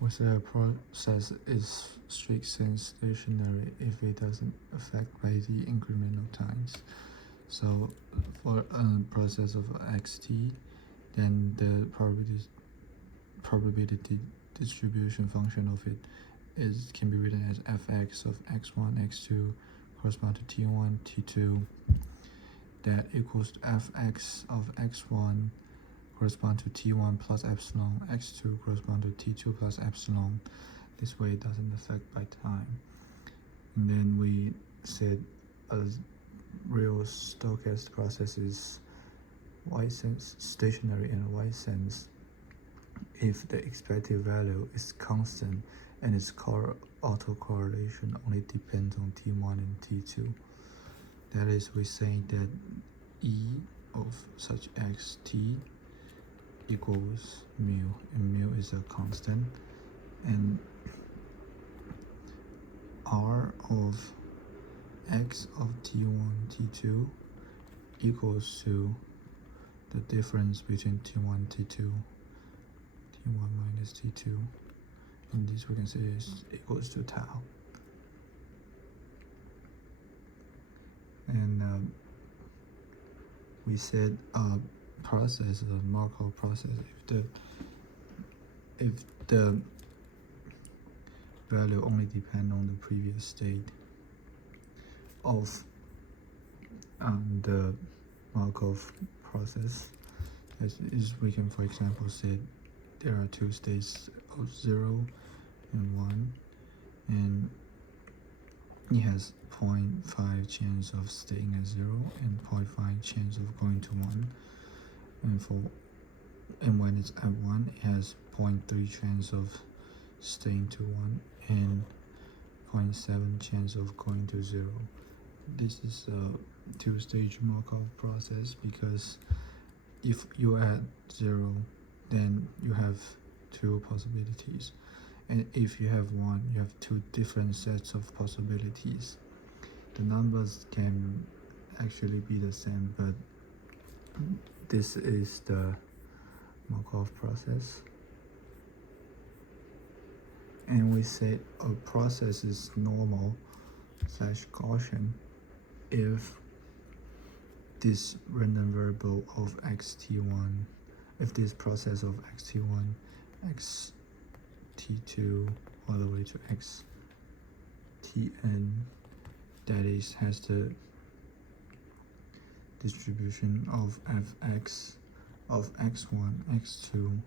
We say a process is strict and stationary if it doesn't affect by the incremental times. So for a process of xt, then the probability distribution function of it can be written as fx of x1, x2 correspond to t1, t2, that equals to fx of x1 correspond to t1 plus epsilon, x2 correspond to t2 plus epsilon. This way it doesn't affect by time. And then we said a real stochastic process is y-sense stationary in a y-sense if the expected value is constant and its autocorrelation only depends on t1 and t2. That is, we say that E of such xt equals mu, and mu is a constant, and R of x of t1, t2 equals to the difference between t1 and t2, t1 minus t2, and this we can say is equals to tau. And we said a process, a Markov process, if the value only depend on the previous state of the Markov process, as we can, for example, say there are two states of 0 and 1, and it has 0.5 chance of staying at 0 and 0.5 chance of going to 1, and when it's at 1 it has 0.3 chance of staying to 1 and 0.7 chance of going to 0. This is a two-stage Markov process because if you add 0, then you have two possibilities, and if you have 1, you have two different sets of possibilities. The numbers can actually be the same, but this is the Markov process. And we say a process is normal / Gaussian if this random variable of xt1, if this process of xt1, xt2 all the way to xtn, that is, has the distribution of fx of x1, x2,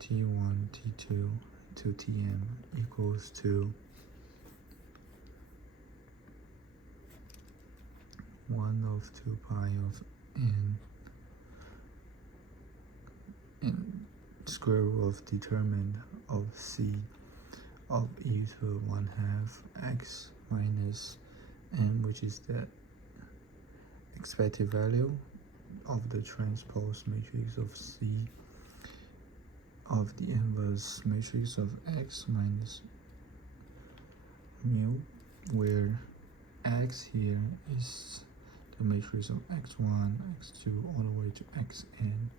t1, t2 to tn equals to 1 of 2 pi of n square root of determinant of c of e to 1/2 x minus n, which is the expected value of the transpose matrix of C of the inverse matrix of x minus mu, where x here is the matrix of x1, x2 all the way to xn,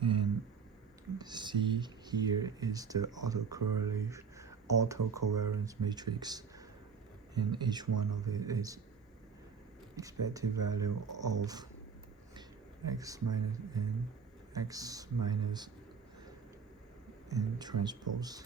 and C here is the autocovariance matrix, and each one of it is expected value of x minus n, x minus n transpose.